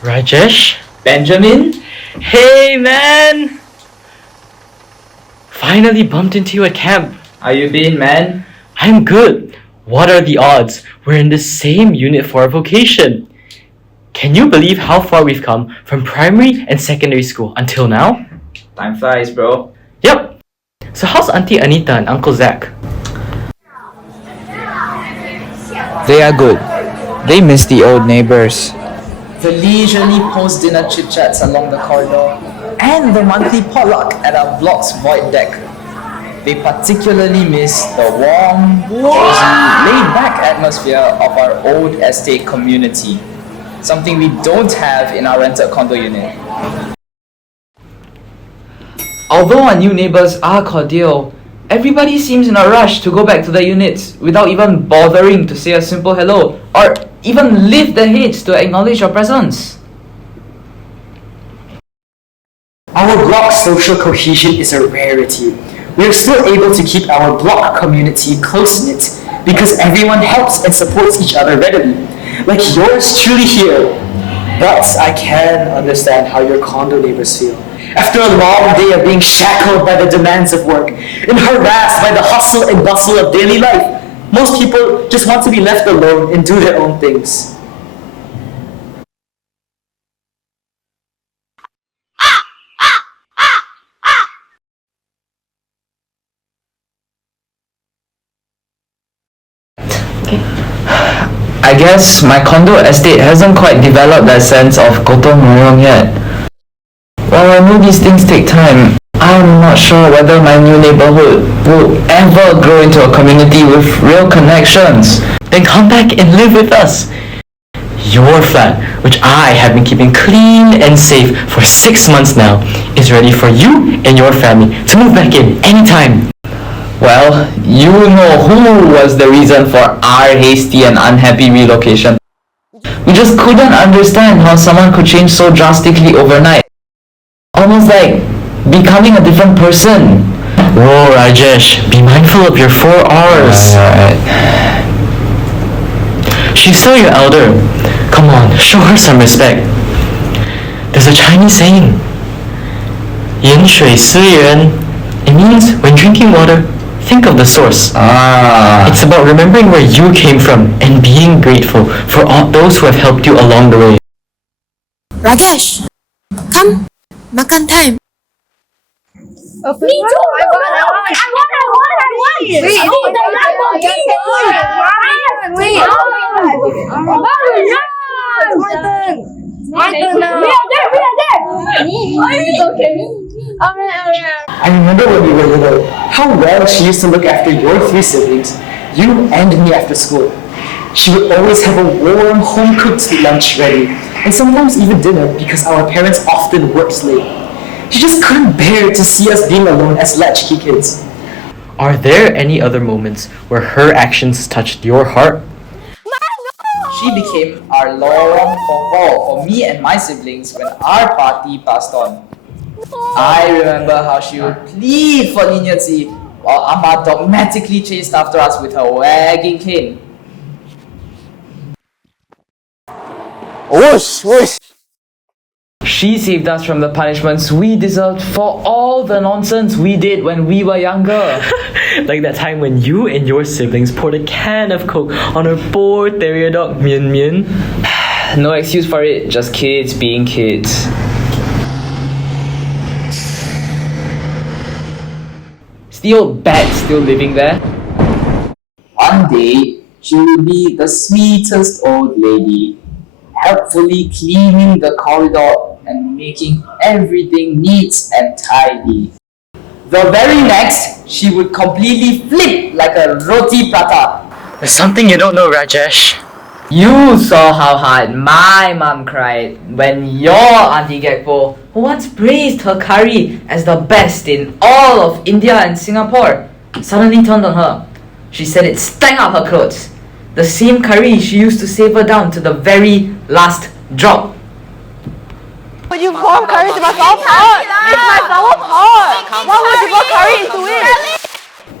Rajesh? Benjamin? Hey man! Finally bumped into you at camp. How you been, man? I'm good. What are the odds? We're in the same unit for a vocation. Can you believe how far we've come from primary and secondary school until now? Time flies, bro. Yep. So how's Auntie Anita and Uncle Zach? They are good. They miss the old neighbors. The leisurely post-dinner chit-chats along the corridor, and the monthly potluck at our block's void deck. They particularly miss the warm, cozy, laid-back atmosphere of our old estate community, something we don't have in our rented condo unit. Although our new neighbors are cordial, everybody seems in a rush to go back to their units without even bothering to say a simple hello or even lift their heads to acknowledge your presence. Our block's social cohesion is a rarity. We are still able to keep our block community close-knit because everyone helps and supports each other readily, like yours truly here. But I can understand how your condo neighbors feel. After a long day of being shackled by the demands of work and harassed by the hustle and bustle of daily life, most people just want to be left alone and do their own things. I guess my condo estate hasn't quite developed that sense of gotong royong yet. While I know these things take time, I'm not sure whether my new neighborhood will ever grow into a community with real connections. Then come back and live with us. Your flat, which I have been keeping clean and safe for 6 months now, is ready for you and your family to move back in anytime. Well, you know who was the reason for our hasty and unhappy relocation. We just couldn't understand how someone could change so drastically overnight. Almost like becoming a different person. Whoa, Rajesh, be mindful of your 4 R's. Alright. She's still your elder. Come on, show her some respect. There's a Chinese saying, 饮水思源. It means when drinking water, think of the source. It's about remembering where you came from and being grateful for all those who have helped you along the way. Rajesh, come, makan time. Me too! I want! Wait, the Lamborghini! Wait! My turn now! We are there! It's okay. Alright. I remember when we were little, how well she used to look after your 3 siblings, you and me after school. She would always have a warm, home-cooked lunch ready, and sometimes even dinner because our parents often worked late. She just couldn't bear to see us being alone as latchkey kids. Are there any other moments where her actions touched your heart? She became our lorong for me and my siblings when our party passed on. I remember how she would plead for leniency while Amma dogmatically chased after us with her wagging cane. Whoosh, whoosh. She saved us from the punishments we deserved for all the nonsense we did when we were younger. Like that time when you and your siblings poured a can of Coke on her poor terrier dog, Mian Mian. No excuse for it, just kids being kids. Is the old bat still living there? One day, she will be the sweetest old lady, helpfully cleaning the corridor and making everything neat and tidy. The very next, she would completely flip like a roti prata. There's something you don't know, Rajesh. You saw how hard my mum cried when your Auntie Gekpo, who once praised her curry as the best in all of India and Singapore, suddenly turned on her. She said it stank up her clothes. The same curry she used to savor down to the very last drop. But you pour curry into my flower pot! It's my flower pot! Why would you pour curry into it?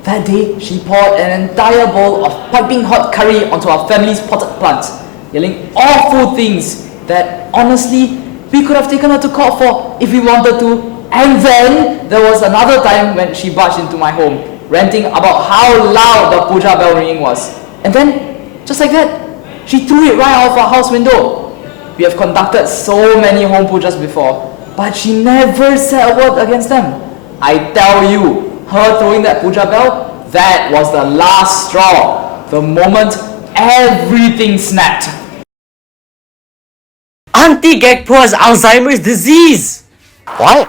That day, she poured an entire bowl of piping hot curry onto our family's potted plant, yelling awful things that honestly, we could have taken her to court for if we wanted to. And then there was another time when she barged into my home, ranting about how loud the puja bell ringing was. And then, just like that, she threw it right out of our house window. We have conducted so many home pujas before, but she never said a word against them. I tell you, her throwing that puja bell, that was the last straw. The moment everything snapped. Auntie Gekpo has Alzheimer's disease! What?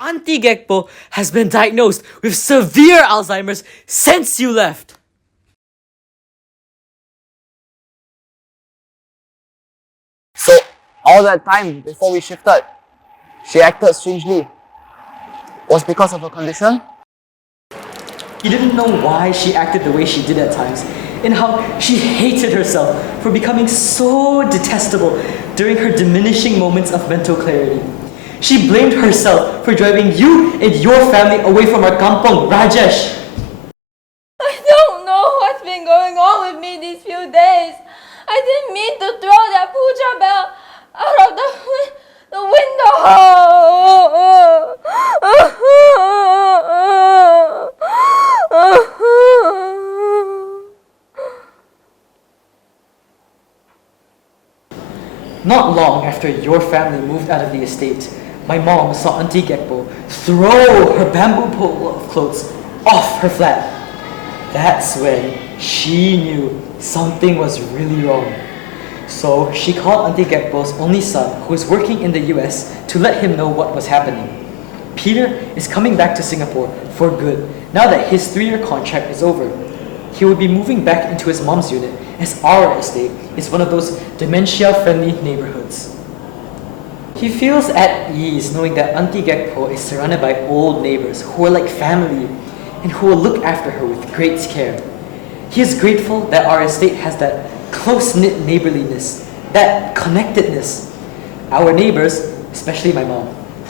Auntie Gekpo has been diagnosed with severe Alzheimer's since you left. So, all that time before we shifted, she acted strangely. Was because of her condition? He didn't know why she acted the way she did at times, and how she hated herself for becoming so detestable during her diminishing moments of mental clarity. She blamed herself for driving you and your family away from our kampong, Rajesh. I don't know what's been going on with me these few days. I didn't mean to throw that puja bell out of the window. Not long after your family moved out of the estate, my mom saw Auntie Gekpo throw her bamboo pole of clothes off her flat. That's when she knew something was really wrong. So she called Auntie Gekpo's only son, who was working in the US, to let him know what was happening. Peter is coming back to Singapore for good now that his 3-year contract is over. He will be moving back into his mom's unit, as our estate is one of those dementia-friendly neighborhoods. He feels at ease knowing that Auntie Gekpo is surrounded by old neighbors who are like family and who will look after her with great care. He is grateful that our estate has that close-knit neighborliness, that connectedness. Our neighbors, especially my mom,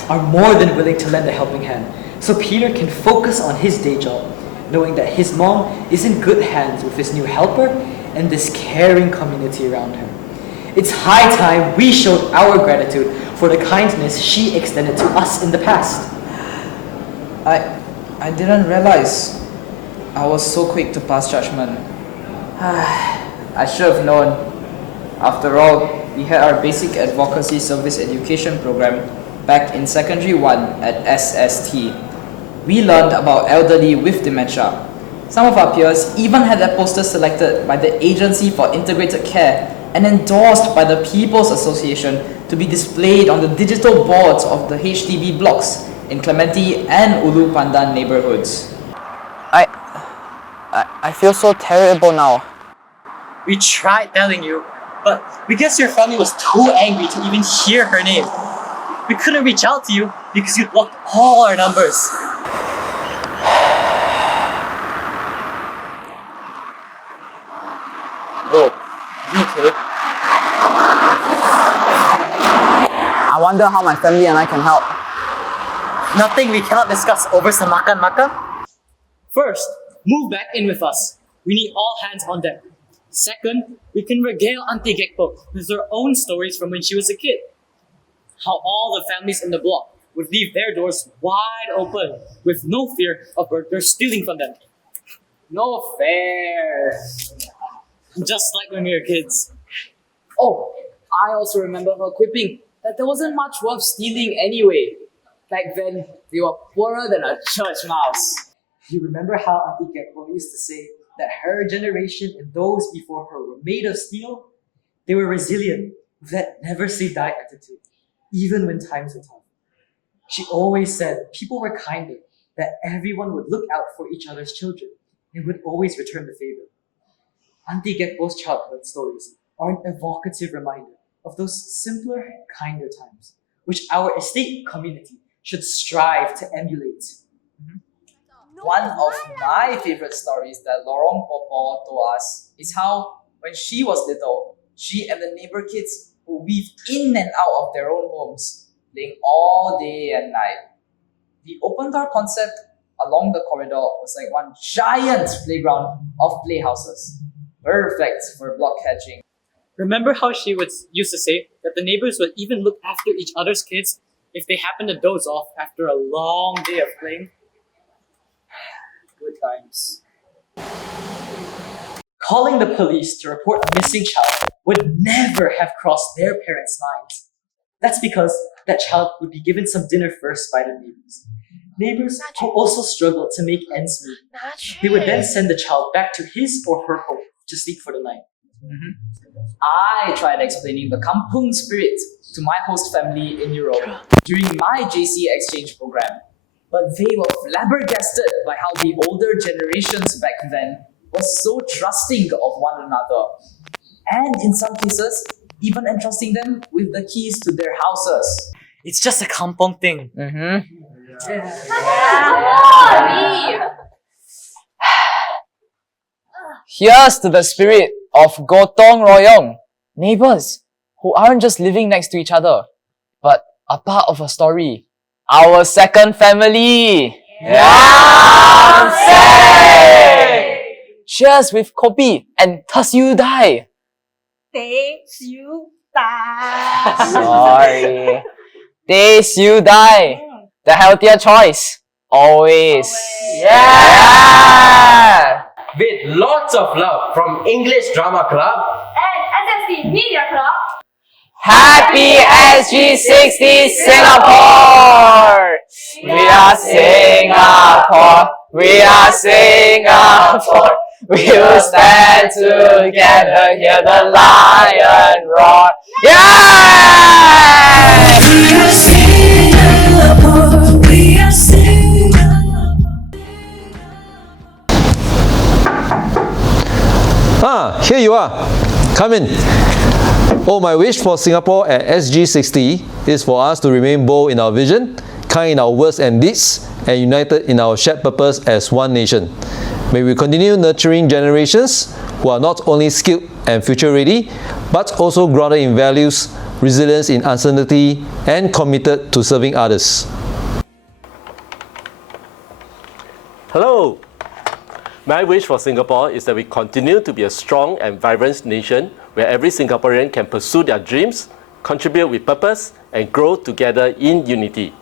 are more than willing to lend a helping hand, so Peter can focus on his day job, knowing that his mom is in good hands with his new helper and this caring community around her. It's high time we showed our gratitude for the kindness she extended to us in the past. I didn't realize I was so quick to pass judgment. I should have known. After all, we had our basic advocacy service education program back in secondary 1 at SST. We learned about elderly with dementia. Some of our peers even had their posters selected by the Agency for Integrated Care and endorsed by the People's Association to be displayed on the digital boards of the HDB blocks in Clementi and Ulu Pandan neighborhoods. I feel so terrible now. We tried telling you, but we guess your family was too angry to even hear her name. We couldn't reach out to you because you blocked all our numbers. Bro, you okay? I wonder how my family and I can help. Nothing we cannot discuss over some makan. First, move back in with us. We need all hands on deck. Second, we can regale Auntie Gekpo with her own stories from when she was a kid. How all the families in the block would leave their doors wide open with no fear of burglars stealing from them. No fair. Just like when we were kids. Oh, I also remember her quipping that there wasn't much worth stealing anyway. Back then, we were poorer than a church mouse. You remember how Auntie Gekpo used to say that her generation and those before her were made of steel? They were resilient with that never-say-die attitude, even when times were tough. She always said people were kinder, that everyone would look out for each other's children and would always return the favor. Auntie Gekpo's childhood stories are an evocative reminder of those simpler, kinder times, which our estate community should strive to emulate. One of my favorite stories that Lorong Popo told us is how, when she was little, she and the neighbor kids would weave in and out of their own homes, playing all day and night. The open door concept along the corridor was like one giant playground of playhouses, perfect for block catching. Remember how she used to say that the neighbors would even look after each other's kids if they happened to doze off after a long day of playing? Good times. Calling the police to report a missing child would never have crossed their parents' minds. That's because that child would be given some dinner first by the neighbors. Neighbors who also struggled to make ends meet. They would then send the child back to his or her home to sleep for the night. I tried explaining the kampung spirit to my host family in Europe during my JC exchange program, but they were flabbergasted by how the older generations back then was so trusting of one another, and in some cases, even entrusting them with the keys to their houses. It's just a kampong thing. Here's to the spirit of Gotong Royong, neighbors who aren't just living next to each other, but are part of a story. Our second family! Cheers with kopi and thus you die! Sorry. Taste you die. The healthier choice. Always. Yeah! With lots of love from English Drama Club And SST Media Club. Happy SG60 Singapore! We are Singapore. We are Singapore. We will stand together, hear the lion roar. Yeah! We are Singapore, we are Singapore. Here you are. Come in. Oh, my wish for Singapore at SG60 is for us to remain bold in our vision, kind in our words and deeds, and united in our shared purpose as one nation. May we continue nurturing generations who are not only skilled and future ready, but also grounded in values, resilience in uncertainty, and committed to serving others. Hello! My wish for Singapore is that we continue to be a strong and vibrant nation where every Singaporean can pursue their dreams, contribute with purpose, and grow together in unity.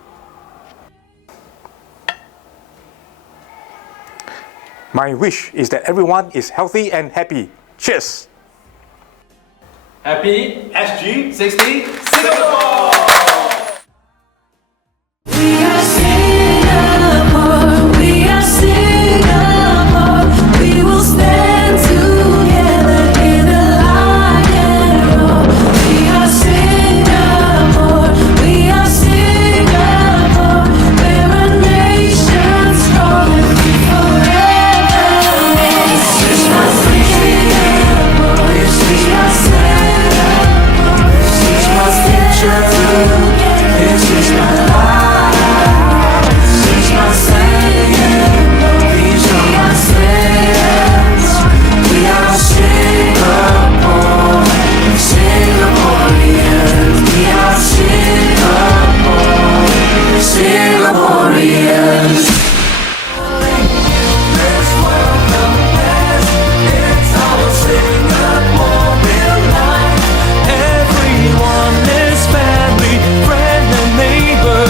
My wish is that everyone is healthy and happy. Cheers! Happy SG60 Singapore! We are Singapore, we are Singapore. We will stand together in the lion roar. We are Singapore, we are Singapore. We're a nation strong and free forever. This is my Singapore, this is my Singapore. This is my future, this is my life. This is my Singapore, these are my Singaporeans. We are Singapore, Singaporeans. We are Singapore, Singaporeans. Let's welcome best. It's our Singapore real life. Everyone is family, friend and neighbor,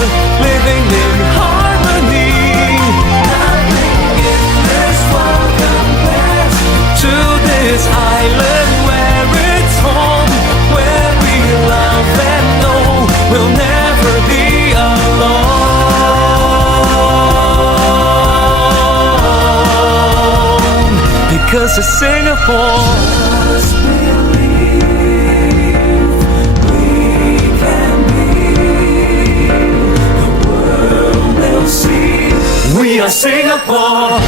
living in harmony. Nothing in this world compares to this island where it's home, where we love and know we'll never be alone. Because of Singapore. Just believe we can be. The world will see. We are Singapore.